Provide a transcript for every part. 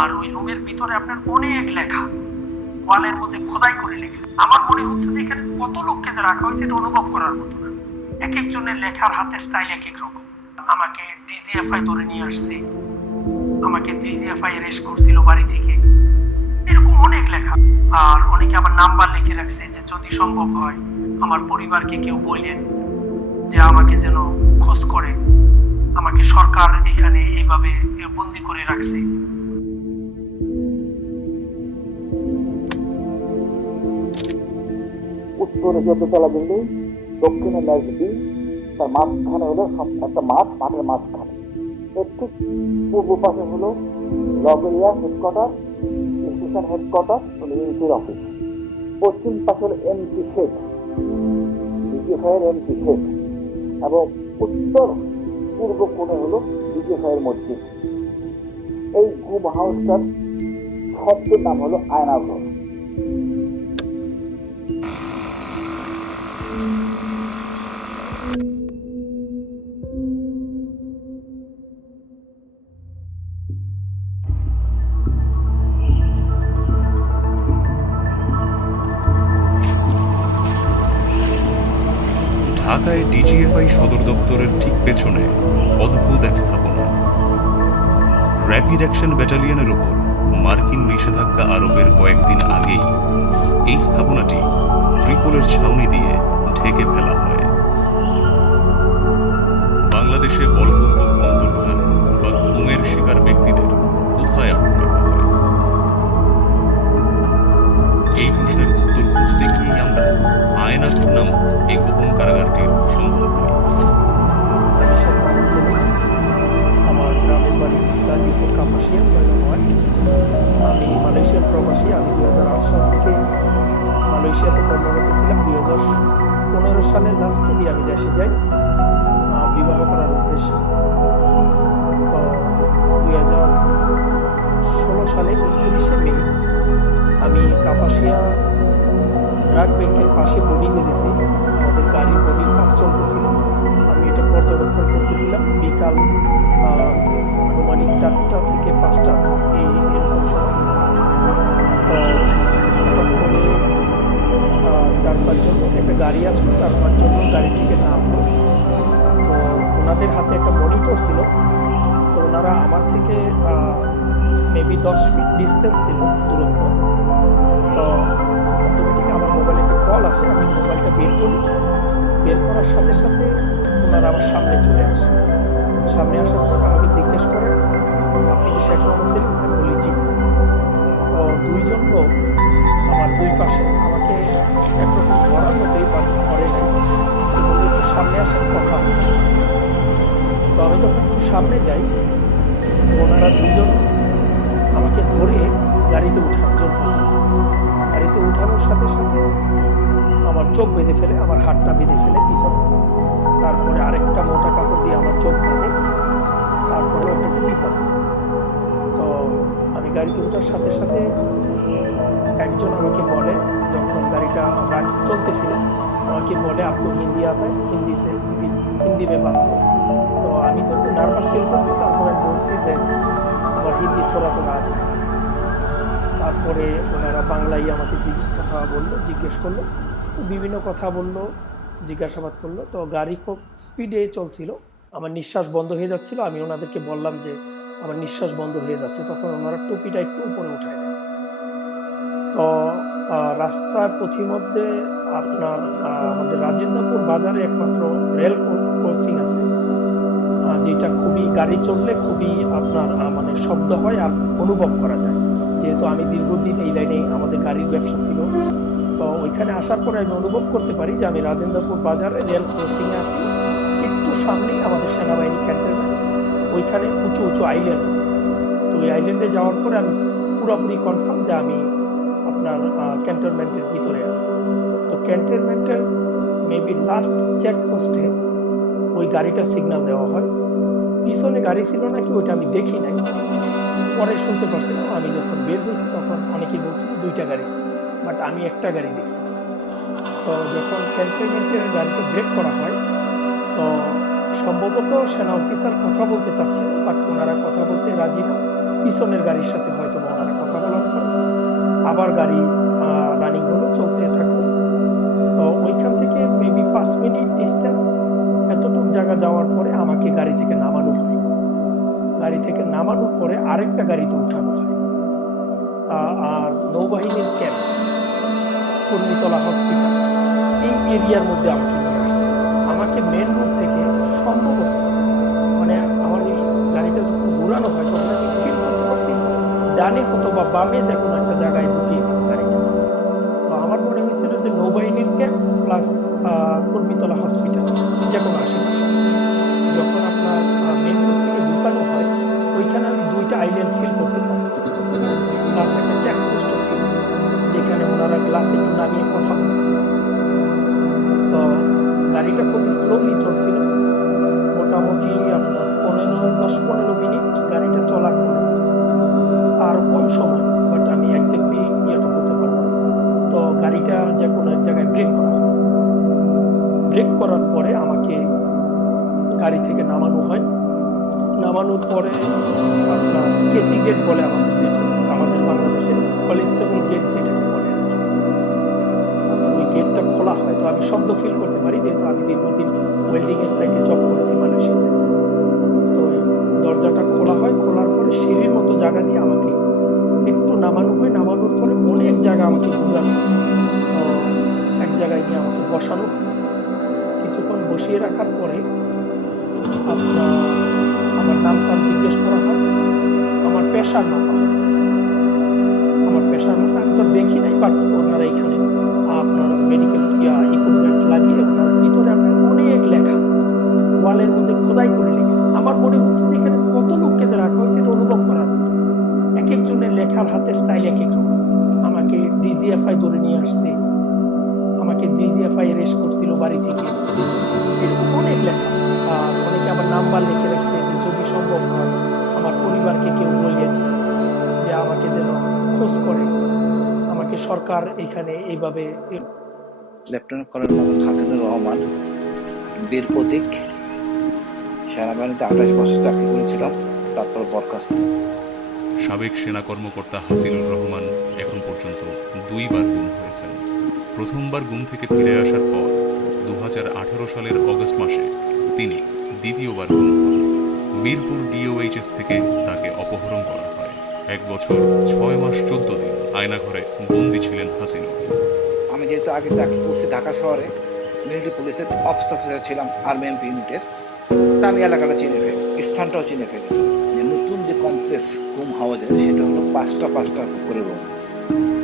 আর ওই রুমের ভিতরে আপনার অনেক লেখা, ওয়ালের মধ্যে খোদাই করে লেখা। আমার মনে হচ্ছে যে এখানে কত লোককে যে রাখা হয়েছে এটা অনুভব করার মতো না। এক একজনের লেখার হাতের স্টাইল এক এক রকম। আমাকে ডিজিএফআই ধরে নিয়ে আসছে, আমাকে ডিজিএফআই অ্যারেস্ট করছিল বাড়ি থেকে, এরকম অনেক লেখা। আর অনেকে আবার নাম্বার লিখে রাখছে যে যদি সম্ভব হয় আমার পরিবারকে কেউ বললেন যে আমাকে যেন খোঁজ করে, আমাকে সরকার এখানে এইভাবে বন্দি করে রাখছে। উত্তরে যততলা বিল্ডিং, দক্ষিণে ম্যাচ বি, তার মাঝখানে হলো একটা মাঠ, মাঠের মাঝখানে। এর ঠিক পূর্ব পাশে হলো লগরিয়া হেডকোয়ার্টার, স্টেশন হেডকোয়ার্টার, ইউনিটির অফিস। পশ্চিম পাশে হলো এমপি শেড, ডিজিএফআই এর এমপি শেড, এবং উত্তর পূর্ব কোণে হলো ডিজিএফআই এর মসজিদ। এই গুম হাউসটার শব্দের নাম হলো আয়নাঘর। ঢাকায় ডিজিএফআই সদর দপ্তরের ঠিক পেছনে অদ্ভুত এক স্থাপনা। র্যাপিড অ্যাকশন ব্যাটালিয়নের ওপর মার্কিন নিষেধাজ্ঞা আরোপের কয়েকদিন আগেই এই স্থাপনাটি ত্রিপলের ছাউনি দিয়ে ঢেকে ফেলা হয়। বাংলাদেশে বলপূর্বক অন্তর্ধান বা গুমের শিকার ব্যক্তিদের কোথায় আটক রাখা হয়? এই প্রশ্নের উত্তর খুঁজতে গিয়েই আমরা আয়নাঘর নামক এই গোপন কারাগারটির সন্ধান পাই। আমার গ্রামের বাড়ি গাজীপুর কাপাসিয়া ৬ নং ওয়ার্ড। আমি মালয়েশিয়ার প্রবাসী। আমি 2008 সাল থেকে মালয়েশিয়াতে কর্মরত ছিলাম। 2015 সালের লাস্টে দিয়ে আমি দেশে যাই বিবাহ করার উদ্দেশ্যে। তো 2016 সালে 29শে মে আমি কাপাসিয়া ড্রাগ ব্যাংকের পাশে বোর্ডিং গেছি। আমাদের গাড়ির বোর্ডিং কাজ চলতেছিল। আমি এটা পর্যবেক্ষণ করতেছিলাম বিকাল আনুমানিক 4টা থেকে 5টা এরকম সময়। তো হঠাৎ করে 4-5 জন একটা গাড়ি আসলো, 4-5 জন গাড়ি থেকে নামলো। তো ওনাদের হাতে একটা মনিটর ছিল। তো ওনারা আমার থেকে মেবি 10 ফিট ডিস্টেন্স ছিল দূরত্ব। তো অটোমেটিক আমার মোবাইলে একটা কল আসে। আমি মোবাইলটা বের করি। বের করার সাথে সাথে ওনারা আমার সামনে চলে আসে। সামনে আসার পর আমাকে জিজ্ঞেস করে, আপনি কি শেখ মোহাম্মদ সেলিম? আমি বলি জি। তো 2 জন লোক আমার 2 পাশে আমাকে একরকম ধরার মতোই ধরে নাই। একটু সামনে আসার কথা আছে। তো আমি যখন একটু সামনে যাই, ওনারা 2 জন আমাকে ধরে গাড়িতে উঠানোর জন্য, গাড়িতে উঠানোর সাথে সাথে আমার চোখ বেঁধে ফেলে, আমার হাতটা বেঁধে ফেলে পিছনে। তারপরে আরেকটা মোটা কাপড় দিয়ে আমার চোখ বাঁধে, তারপরে একটা টুপি পরে। তো আমি গাড়িতে ওঠার সাথে সাথে একজন আমাকে বলে, যখন গাড়িটা আমরা চলতেছিল, আমাকে বলে আপনি হিন্দি আতে, হিন্দি মে বাত করো। তো আমি তো একটু নার্ভাস ফিল করছি। তারপরে বলছি যে আমার হিন্দি থোড়া থোড়া আছে। তারপরে ওনারা বাংলায় আমাকে কথা বললো, জিজ্ঞেস করলো। তো বিভিন্ন কথা বললো, জিজ্ঞাসাবাদ করলো। তো গাড়ি খুব স্পিডে চলছিল, আমার নিঃশ্বাস বন্ধ হয়ে যাচ্ছিল। আমি ওনাদেরকে বললাম যে আমার নিঃশ্বাস বন্ধ হয়ে যাচ্ছে। তখন ওনারা টুপিটা একটু উপরে উঠায় দেয়। তো রাস্তার পথিমধ্যে আপনার আমাদের রাজেন্দ্রপুর বাজারে একমাত্র রেল ক্রসিং আছে, যেটা খুবই গাড়ি চললে খুবই আপনার মানে শব্দ হয় আর অনুভব করা যায়। যেহেতু আমি দীর্ঘদিন এই লাইনে আমাদের গাড়ির ব্যবসা ছিল, তো ওইখানে আসার পরে আমি অনুভব করতে পারি যে আমি রাজেন্দ্রপুর বাজারে রেল ক্রসিংয়ে আছি। একটু সামনেই আমাদের সেনাবাহিনী ক্যান্টনমেন্ট, ওইখানে উঁচু উঁচু আইল্যান্ড আছে। তো ওই আইল্যান্ডে যাওয়ার পরে আমি পুরোপুরি কনফার্ম যে আমি আপনার ক্যান্টনমেন্টের ভিতরে আছি। তো ক্যান্টনমেন্টের মেবি লাস্ট চেকপোস্টে ওই গাড়িটা সিগন্যাল দেওয়া হয়। পিছনে গাড়ি ছিল নাকি ওইটা আমি দেখি নাই, পরে শুনতে পারছিলাম। আমি যখন বের হয়েছি তখন অনেকেই বলছিল 2টা গাড়ি ছিল, বাট আমি একটা গাড়ি দেখছি। তো যখন ক্যান্টনমেন্টের গাড়িতে ব্রেক করা হয়, তো সম্ভবত সেনা অফিসার কথা বলতে চাচ্ছিল, বাট ওনারা কথা বলতে রাজি না। পিছনের গাড়ির সাথে হয়তো ওনারা কথা বলার পরে আবার গাড়ি রানিং হলো, চলতে থাকলো। তো ওইখান থেকে মেবি 5 মিনিট ডিস্টেন্স, এতটুকু জায়গা যাওয়ার পরে আমাকে গাড়ি থেকে নামানো হয়। গাড়ি থেকে নামানোর পরে আরেকটা গাড়িতে উঠানো হয়। আর নৌবাহিনীর ক্যাম্প, কর্মীতলা হসপিটাল, এই এরিয়ার মধ্যে আমাকে নিয়ে আসছে। আমাকে মেন রোড থেকে সম্ভবত মানে আমার ওই গাড়িটা যখন ঘুরানো হয় তখন আমি ফিল করতে পারছি ডানে হতো বা বামে যে কোনো একটা জায়গায় ঢুকিয়ে দিল গাড়িটা। তো আমার মনে হয়েছিল যে নৌবাহিনীর ক্যাম্প প্লাস কর্মীতলা হসপিটাল যে কোনো আশেপাশে। যখন আপনার মেন রোড থেকে ঢুকানো হয় ওইখানে আমি 2টা আইল্যান্ড ফিল করতে পারি, প্লাস একটা চেকপোস্টও ছিল যেখানে ওনারা গ্লাসে একটু নামিয়ে কথা বলে। তো গাড়িটা খুবই স্লোলি চলছিল, মোটামুটি আপনার 10-15 মিনিট গাড়িটা চলার পরে, আরও কম সময়, বাট আমি একজাক্টলি ইয়েটা বলতে পারবো না। তো গাড়িটা যে কোনো এক জায়গায় ব্রেক করা হয়। ব্রেক করার পরে আমাকে গাড়ি থেকে নামানো হয়। নামানোর পরে আপনার কেচি গেট বলে আমাদের, যেটা আমাদের বাংলাদেশের কলিপসেবল গেট যেটাকে বলে আর কি, ওই গেটটা খোলা হয়। তো আমি শব্দ ফিল করতে পারি, যেহেতু আমি দীর্ঘদিন ওয়েল্ডিং এর সাইটে জব করেছি মালয়েশিয়াতে। তো ওই দরজাটা খোলা হয়, খোলার পরে সিঁড়ির মতো জায়গা দিয়ে আমাকে একটু নামানো হয়। নামানোর পরে অনেক জায়গা আমাকে ঘুরানো, তো এক জায়গায় নিয়ে আমাকে বসানো হয়। কিছুক্ষণ বসিয়ে রাখার পরে আপনার আমার নাম জিজ্ঞেস করা হয়, আমার পেশার মাপা হয়। আমার পেশার মাপা আমি তো দেখি নাই, বাট ওনারা এখানে আপনার মেডিকেল ইকুইপমেন্ট লাগিয়ে ওনারা ভিতরে আপনার অনেক লেখা ওয়ালের মধ্যে খোদাই করে লিখছে। আমার মনে হচ্ছে যে এখানে কত লোককে যে রাখা হয়েছে এটা অনুভব করার মতো। এক একজনের লেখার হাতে স্টাইল এক এক রকম। আমাকে ডিজিএফআই ধরে নিয়ে আসছে, আমাকে ডিজিএফআই অ্যারেস্ট করছিল বাড়ি থেকে, এরকম অনেক লেখা। অনেকে আমার নাম্বার লিখে রাখছে যে যদি সম্ভব হয় আমার পরিবারকে কেউ বললেন যে আমাকে যেন খোঁজ করে, আমাকে সরকার এখানে এইভাবে। লেফটেন্যান্ট কর্নেল মোহাম্মদ হাসিনুর রহমান, বীর প্রতীক, সেনাবাহিনীতে 28 বছর চাকরি করেছিলাম, তারপর বরখাস্ত। সাবেক সেনা কর্মকর্তা হাসিনুর রহমান এখন পর্যন্ত 2বার গুম হয়েছেন। প্রথমবার গুম থেকে ফিরে আসার পর 2018 সালের অগস্ট মাসে তিনি দ্বিতীয়বার গুম হন। মিরপুর ডিওএইচএস থেকে তাকে অপহরণ করা হয়। 1 বছর 6 মাস 14 দিন আয়নাঘরে বন্দী ছিলেন হাসিনুর। আমি যেহেতু আগে চাকরি করছি ঢাকা শহরে, মিলিটারি পুলিশের অফিসার ছিলাম আর্মি এমপি ইউনিটের, তা আমি এলাকাটা চিনে ফেলি, স্থানটাও চিনে ফেলি। যে নতুন যে কমপ্লেক্স রুম হাউজের, সেটা হলো 5টা করে রুম,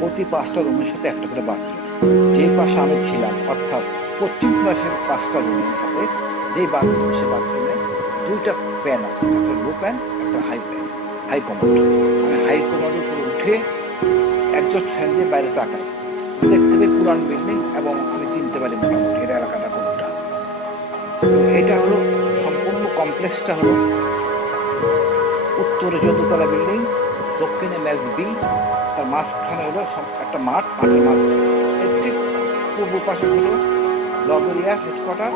প্রতি 5টা রুমের সাথে একটা করে বাথরুম। যেই পাশে আমি ছিলাম, অর্থাৎ পশ্চিম পাশের 5টা রুমের সাথে যেই বাথরুম, সে বাথরুমে 2টা প্যান আছে, একটা লো প্যান, একটা হাই প্যান, হাই কমান্ড। আমি হাই কমান্ডের উপরে উঠে একজস্ট ফ্যান দিয়ে বাইরে তাকাই, দেখতে পাই পুরান বিল্ডিং, এবং আমি চিনতে পারি মোটামুটি এটা এলাকাটা কোনটা। এটা হলো সম্পূর্ণ কমপ্লেক্সটা হলো উত্তরে 14তলা বিল্ডিং, দক্ষিণে ম্যাচ বি, তার মাঝখানে হলো একটা মাঠ, মাঠের মাঝখানে এর ঠিক পূর্ব পাশে হলো লগরিয়া হেডকোয়ার্টার,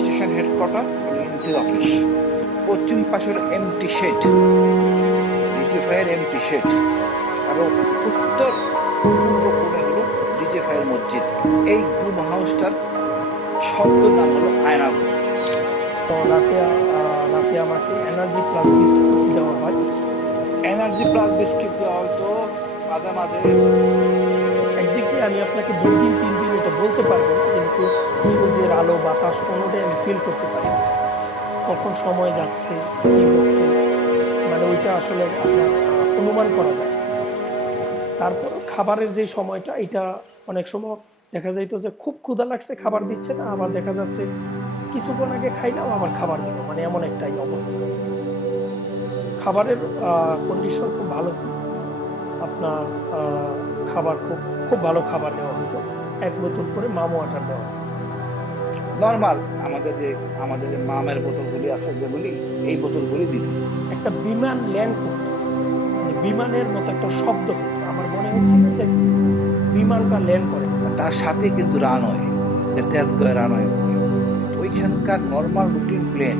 স্টেশন হেডকোয়ার্টার, এনসির অফিস। পশ্চিম পাশে হলো এমটি শেড, ডিজিএফআইয়ের এমটি শেড, এবং উত্তর পূর্ব কোণে হলো ডিজিএফআইয়ের মসজিদ। এই গুম হাউসটার শব্দ নাম হলো আয়নাঘর। তো রাতে আমাকে এনার্জি প্লাস বিস্কুট দেওয়া হয়। এনার্জি প্লাস বিস্কিট দেওয়া হয়তো মাঝে মাঝে। একদিকে আমি আপনাকে 2 দিন 3 দিন এটা বলতে পারবো না, কিন্তু সূর্যের আলো বাতাস কোনোটাই আমি ফিল করতে পারি না কখন সময় যাচ্ছে, কি হচ্ছে, মানে ওইটা আসলে আপনার অনুমান করা যায়। তারপর খাবারের যে সময়টা, এটা অনেক সময় দেখা যাইতো যে খুব ক্ষুধা লাগছে, খাবার দিচ্ছে না, আবার দেখা যাচ্ছে কিছুক্ষণ আগে খাইলাম আবার খাবার দিল, মানে এমন একটাই অবস্থা। খাবারের কন্ডিশন খুব ভালো ছিল। আপনার খাবার খুব ভালো খাবার দেওয়া হতো। 1 বোতল করে মাম ওয়াটার দেওয়া হতো। নর্মাল আমাদের যে মামের বোতলগুলি আছে, যেগুলি এই বোতলগুলি দিত। একটা বিমান ল্যান্ড করতো, মানে বিমানের মতো একটা শব্দ হতো। আমার মনে হচ্ছিল যে বিমানটা ল্যান্ড করে। তার সাথে কিন্তু রানওয়ে, যে তেজগাঁও রানওয়ে, ওইখানকার নর্মাল রুটিন প্লেন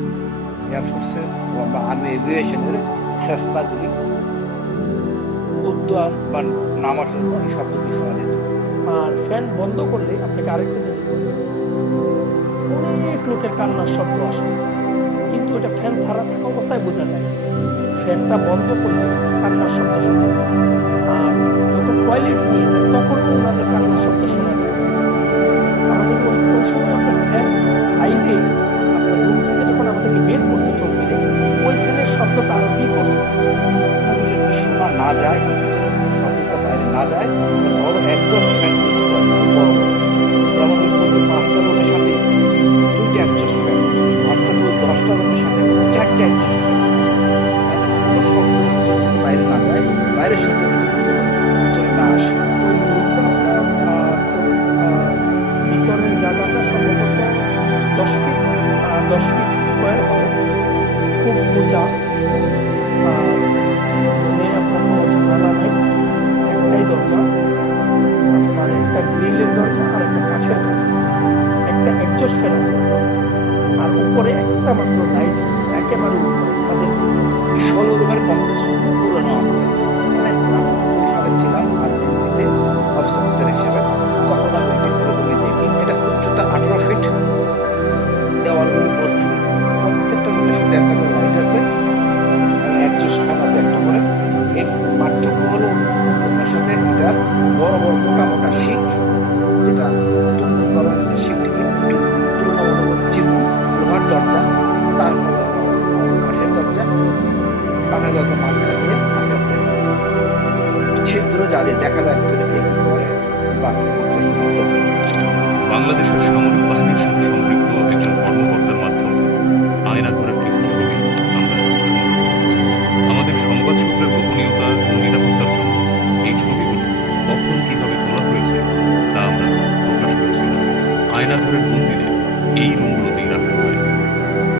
এয়ারফোর্সের বা আর্মি এভিয়েশনের সেসনাগুলি উদ্যান বা নামার জন্য এই শব্দটি শোনা যেত। আর ফ্যান বন্ধ করলে আপনাকে আরেকটা জিনিস বলবো, অনেক লোকের কান্নার শব্দ আসে, কিন্তু এটা ফ্যান ছাড়া থাকা অবস্থায় বোঝা যায়। ফ্যানটা বন্ধ করলে কান্নার শব্দ শোনা যায়, আর যখন টয়লেট নিয়ে যায় তখনও ওনাদের কান্নার শব্দ শোনা যায়। আমাদের ওই সময় আপনার ফ্যান বাইরে আপনার রুম থেকে যখন আমাদেরকে বের করতে চলবে, ওই ফ্যানের শব্দটা আরো বিকট। যদি শোনা না যায়, শব্দটা বাইরে না যায়, বড় 1-10 ফ্যান ইউজ করে, বড় বড়। যেমন ওই প্রতি 5টা রুমের সাথে 2টা একজস্ট ফ্যান, অর্থাৎ ওই 10টা রুমের সাথে 4টা একজস্ট ফ্যান। কোনো শব্দ যদি বাইরে না যায়, বাইরের শব্দ ভিতরে না আসে। ওই রুমটা ভিতরের জায়গাটা সম্ভবত 10 ফিট স্কোয়ার হবে, খুব উঁচা। রুমে আপনার কোনো জানালা নেই, একটাই দরজা, আপনার একটা গ্রিলের দরজা আর একটা কাঠের দরজা, একটা একজস্ট ফ্যান আছে, আর উপরে একটা মাত্র লাইট একেবারে উপরে ছাদে। 16 রুমের কমপ্লেক্স, পুরোনো আমলে। মানে আমি সাথে ছিলাম আর্মিতে অফিসার হিসেবে, তখন আমি এরকমই দেখি। এটা উচ্চতা 18 ফিট, দেওয়ালগুলো বসছে, প্রত্যেকটা রুমের সাথে একটা করে লাইট আছে, একজস্ট ফ্যান আছে একটা করে। এর পার্থক্য হলো রুমের সাথে এটা বড় বড় মোটা মোটা শিক, যেটা নতুন ধরনের শিকটিকে একটু তুলনামূলক চিকন, লোহার দরজা, তারপরে কাঠের দরজা, কাঠের দরজা মাঝখানে দিয়ে আছে আপনার ছিদ্র, যা দিয়ে দেখা যায় ভিতরে কে কি করে বা কি করতেছে। বাংলাদেশের সামরিক বাহিনীর সাথে সম্পৃক্ত একজন কর্মকর্তার মাধ্যমে আয়নাঘরের